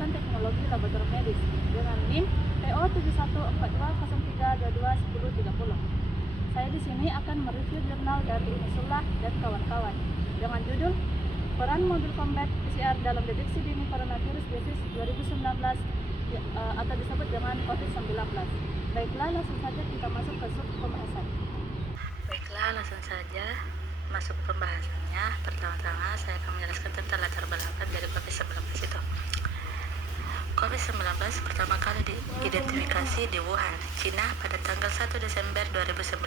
Pengawasan Teknologi Laboratorium Medis dengan NIM PO 714203221030. Saya di sini akan mereview jurnal dari Unisullah dan kawan-kawan dengan judul Peran Mobil Combat PCR dalam Deteksi Dini Coronavirus Disease 2019 atau disebut dengan COVID-19. Baiklah, langsung saja kita masuk ke sub pembahasan. Masuk pembahasannya. Pertama-tama saya akan menjelaskan tentang latar belakang dari COVID-19 itu. COVID-19 pertama kali diidentifikasi di Wuhan, Cina pada tanggal 1 Desember 2019.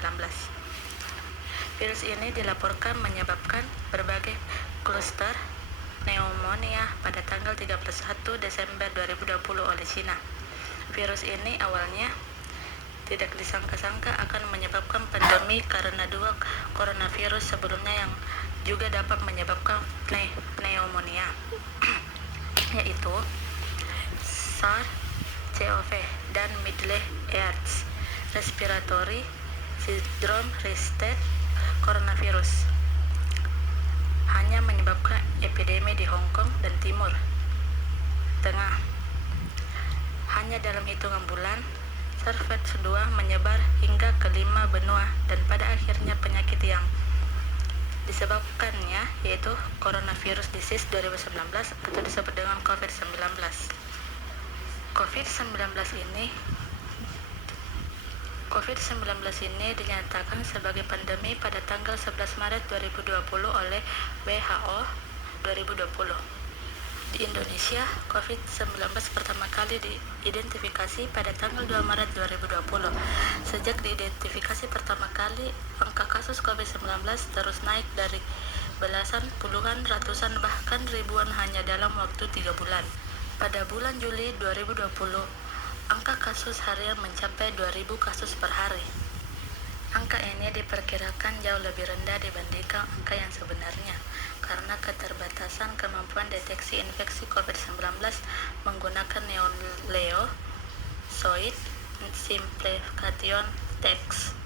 Virus ini dilaporkan menyebabkan berbagai kluster pneumonia pada tanggal 31 Desember 2020 oleh Cina. Virus ini awalnya tidak disangka-sangka akan menyebabkan pandemi karena dua coronavirus sebelumnya yang juga dapat menyebabkan pneumonia, yaitu SARS-CoV dan Middle-earth Respiratory Syndrome Resistant Coronavirus, hanya menyebabkan epidemi di Hong Kong dan Timur Tengah. Hanya dalam hitungan bulan, SARS-CoV-2 menyebar hingga ke 5 benua dan pada akhirnya penyakit yang disebabkannya yaitu Coronavirus Disease 2019 atau disebut dengan COVID-19. COVID-19 ini dinyatakan sebagai pandemi pada tanggal 11 Maret 2020 oleh WHO 2020. Di Indonesia, COVID-19 pertama kali diidentifikasi pada tanggal 2 Maret 2020. Sejak diidentifikasi pertama kali, angka kasus COVID-19 terus naik dari belasan, puluhan, ratusan, bahkan ribuan hanya dalam waktu 3 bulan. Pada bulan Juli 2020, angka kasus harian mencapai 2.000 kasus per hari. Angka ini diperkirakan jauh lebih rendah dibandingkan angka yang sebenarnya karena keterbatasan kemampuan deteksi infeksi COVID-19 menggunakan Nucleoside Simplification Text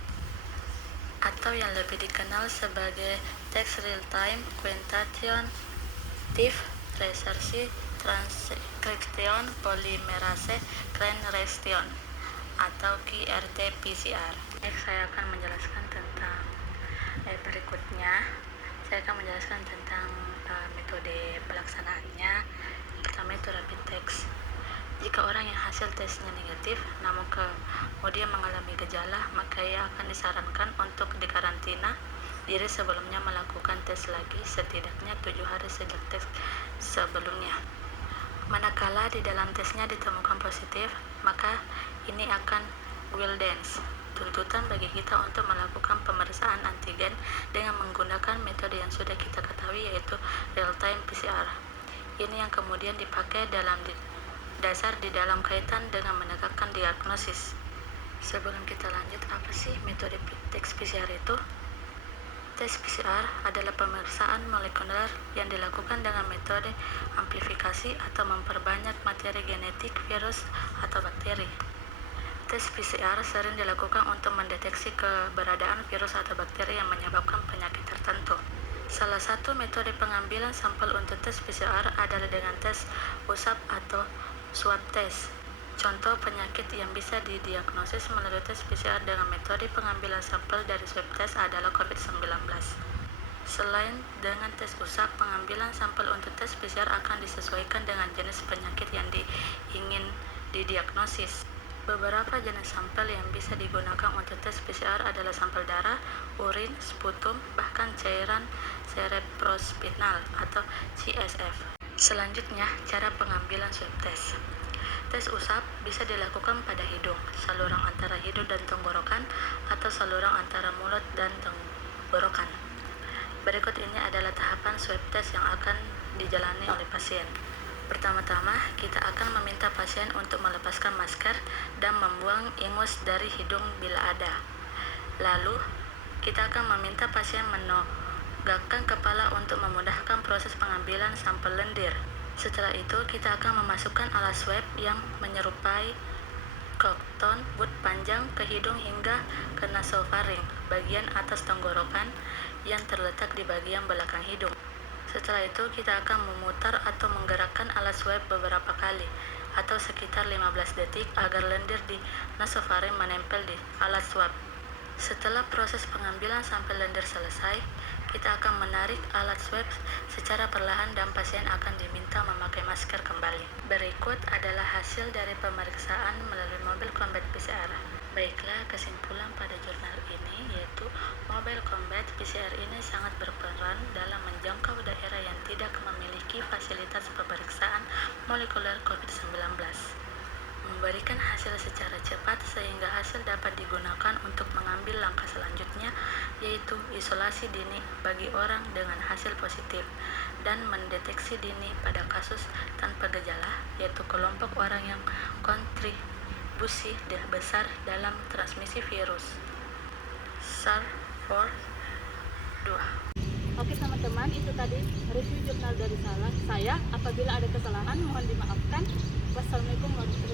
atau yang lebih dikenal sebagai Text Real-Time Quantitative Research Transcription Polymerase Chain Reaction atau QRT-PCR. Saya akan menjelaskan tentang metode pelaksanaannya. Pertama itu rapid test. Jika orang yang hasil tesnya negatif namun kemudian mengalami gejala, maka ia akan disarankan untuk dikarantina diri sebelumnya melakukan tes lagi setidaknya 7 hari sejak tes sebelumnya. Manakala di dalam tesnya ditemukan positif, maka ini akan guidance tuntutan bagi kita untuk melakukan pemeriksaan antigen dengan menggunakan metode yang sudah kita ketahui yaitu real-time PCR. Ini yang kemudian dipakai dalam dasar di dalam kaitan dengan menegakkan diagnosis. Sebelum kita lanjut, apa sih metode tes PCR itu? Tes PCR adalah pemeriksaan molekuler yang dilakukan dengan metode amplifikasi atau memperbanyak materi genetik virus atau bakteri. Tes PCR sering dilakukan untuk mendeteksi keberadaan virus atau bakteri yang menyebabkan penyakit tertentu. Salah satu metode pengambilan sampel untuk tes PCR adalah dengan tes usap atau swab test. Contoh penyakit yang bisa didiagnosis melalui tes PCR dengan metode pengambilan sampel dari swab test adalah COVID-19. Selain dengan tes usap, pengambilan sampel untuk tes PCR akan disesuaikan dengan jenis penyakit yang ingin didiagnosis. Beberapa jenis sampel yang bisa digunakan untuk tes PCR adalah sampel darah, urin, sputum, bahkan cairan cerebrospinal atau CSF. Selanjutnya, cara pengambilan swab test. Tes usap bisa dilakukan pada hidung, saluran antara hidung dan tenggorokan, atau saluran antara mulut dan tenggorokan. Berikut ini adalah tahapan swab test yang akan dijalani oleh pasien. Pertama-tama, kita akan meminta pasien untuk melepaskan masker dan membuang ingus dari hidung bila ada. Lalu, kita akan meminta pasien menegakkan kepala untuk memudahkan proses pengambilan sampel lendir. Setelah itu, kita akan memasukkan alat swab yang menyerupai cotton bud panjang ke hidung hingga ke nasofaring, bagian atas tenggorokan yang terletak di bagian belakang hidung. Setelah itu kita akan memutar atau menggerakkan alat swab beberapa kali atau sekitar 15 detik agar lendir di nasofaring menempel di alat swab. Setelah proses pengambilan sampai lendir selesai, kita akan menarik alat swab secara perlahan dan pasien akan diminta memakai masker kembali. Berikut adalah hasil dari pemeriksaan melalui Mobile Combat PCR. Baiklah, kesimpulan pada jurnal ini yaitu Mobile Combat PCR ini sangat berperan dalam menjangkau daerah yang tidak memiliki fasilitas pemeriksaan molekuler COVID-19, memberikan hasil secara cepat sehingga hasil dapat digunakan untuk mengambil langkah selanjutnya, yaitu isolasi dini bagi orang dengan hasil positif dan mendeteksi dini pada kasus tanpa gejala, yaitu kelompok orang yang kontribusi besar dalam transmisi virus SARS-CoV-2. Oke teman-teman, itu tadi review jurnal dari saya. Apabila ada kesalahan mohon dimaafkan. Wassalamualaikum warahmatullahi wabarakatuh.